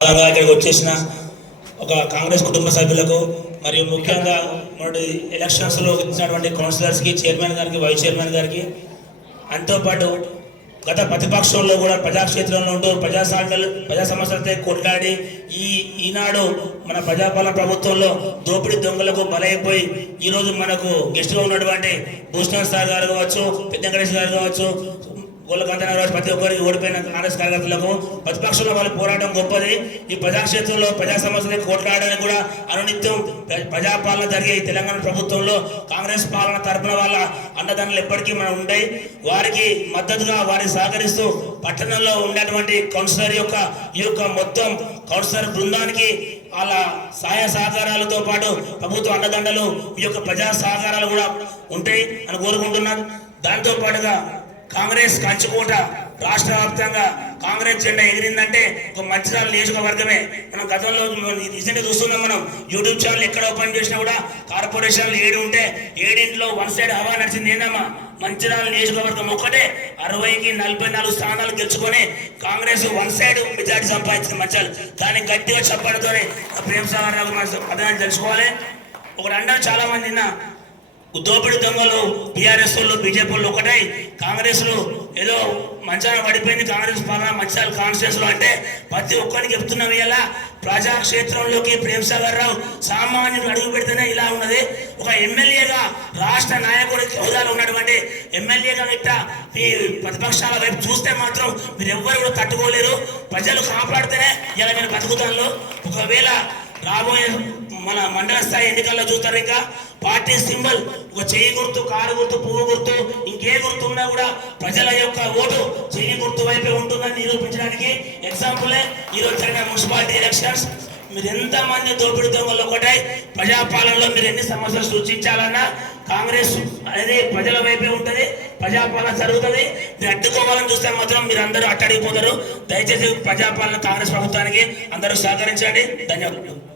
అలాగా ఇక్కడికి వచ్చేసిన ఒక కాంగ్రెస్ కుటుంబ సభ్యులకు మరియు ముఖ్యంగా మొదటి ఎలక్షన్స్లో వచ్చినటువంటి కౌన్సిలర్స్కి చైర్మన్ గారికి వైస్ చైర్మన్ గారికి అంతోపాటు గత ప్రతిపక్షంలో కూడా ప్రజాక్షేత్రంలో ఉంటూ ప్రజాస్వామ్యాలు ప్రజా సమస్యలతో కొట్లాడి ఈ ఈనాడు మన ప్రజాపాలన ప్రభుత్వంలో దోపిడీ దొంగలకు బలైపోయి ఈరోజు మనకు గెస్ట్గా ఉన్నటువంటి భూషణ్ సార్ గారు కావచ్చు పెద్ద గారు కావచ్చు గోలకాంతన రాజు ప్రతి ఒక్కరికి ఓడిపోయిన కాంగ్రెస్ కార్యకర్తలకు ప్రతిపక్షంలో వాళ్ళు పోరాటం గొప్పది. ఈ ప్రజాక్షేత్రంలో ప్రజా సమస్యలను కొట్లాడడానికి కూడా అనునిత్యం ప్రజాపాలన జరిగే ఈ తెలంగాణ ప్రభుత్వంలో కాంగ్రెస్ పాలన తరపున వాళ్ళ అండదండలు ఎప్పటికీ మనం ఉంటాయి వారికి మద్దతుగా వారికి సహకరిస్తూ పట్టణంలో ఉన్నటువంటి కౌన్సిలర్ యొక్క ఈ యొక్క మొత్తం కౌన్సిలర్ బృందానికి వాళ్ళ సహాయ సహకారాలతో పాటు ప్రభుత్వ అండదండలు ఈ యొక్క ప్రజా సహకారాలు కూడా ఉంటాయి అని కోరుకుంటున్నాను. దాంతో పాటుగా కాంగ్రెస్ కంచుకోట రాష్ట్ర వ్యాప్తంగా కాంగ్రెస్ జెండా ఎగిరిందంటే ఒక మంచిర్యాల నియోజకవర్గమే. మనం గతంలో రీసెంట్గా చూస్తున్నాం మనం. యూట్యూబ్ ఛానల్ ఎక్కడ ఓపెన్ చేసినా కూడా కార్పొరేషన్లు ఏడు ఉంటే ఏడింట్లో వన్ సైడ్ హవా నడిచింది ఏందమ్మా? మంచిరాల నియోజకవర్గం ఒక్కటే అరవైకి నలభై నాలుగు స్థానాలు గెలుచుకొని కాంగ్రెస్ వన్ సైడ్ మెజార్టీ సంపాదించింది మంచాలు దాన్ని గట్టిగా చెప్పడంతోనే ప్రేమసాగర్ రావు అదే తెలుసుకోవాలి. ఒకడు అన్నారు చాలా మంది నిన్న దోపిడి దొంగలు టీఆర్ఎస్ వాళ్ళు బీజేపీ వాళ్ళు ఒకటై కాంగ్రెస్లో ఏదో మంచాన పడిపోయింది. కాంగ్రెస్ పాలన మంచాలు కాన్స్టిట్యూన్స్లో అంటే ప్రతి ఒక్కరికి చెప్తున్నాం ఇలా ప్రజాక్షేత్రంలోకి ప్రేమ్ సాగర్ రావు సామాన్యుడు అడుగు పెడితేనే ఇలా ఉన్నది. ఒక ఎమ్మెల్యేగా రాష్ట్ర నాయకుడి హోదాలో ఉన్నటువంటి ఎమ్మెల్యేగా ఇట్ట ఈ ప్రతిపక్షాల వైపు చూస్తే మాత్రం మీరు ఎవ్వరు కూడా తట్టుకోలేరు. ప్రజలు కాపాడితేనే ఇలా మీరు బతుకుతాను ఒకవేళ రాబోయే మన మండల స్థాయి ఎన్నికల్లో చూస్తారు ఇంకా పార్టీ సింబల్ ఒక చేయి గుర్తు కారు గుర్తు పువ్వు గుర్తు ఇంకే గుర్తు ఉన్నా కూడా ప్రజల యొక్క ఓటు చేయి గుర్తు వైపే ఉంటుందని నిరూపించడానికి ఎగ్జాంపులే ఈరోజు జరిగిన మున్సిపాలిటీ ఎలక్షన్స్. మీరు ఎంత మంది దోపిడీ దొంగలు ఒకటే ప్రజాపాలనలో మీరు ఎన్ని సమస్యలు సూచించాలన్నా కాంగ్రెస్ అనేది ప్రజల వైపే ఉంటుంది ప్రజాపాలన జరుగుతుంది. మీరు అడ్డుకోవాలని చూస్తే మాత్రం మీరు అందరూ అట్టడిపోతారు దయచేసి ప్రజాపాలన కాంగ్రెస్ ప్రభుత్వానికి అందరూ సహకరించండి. ధన్యవాదాలు.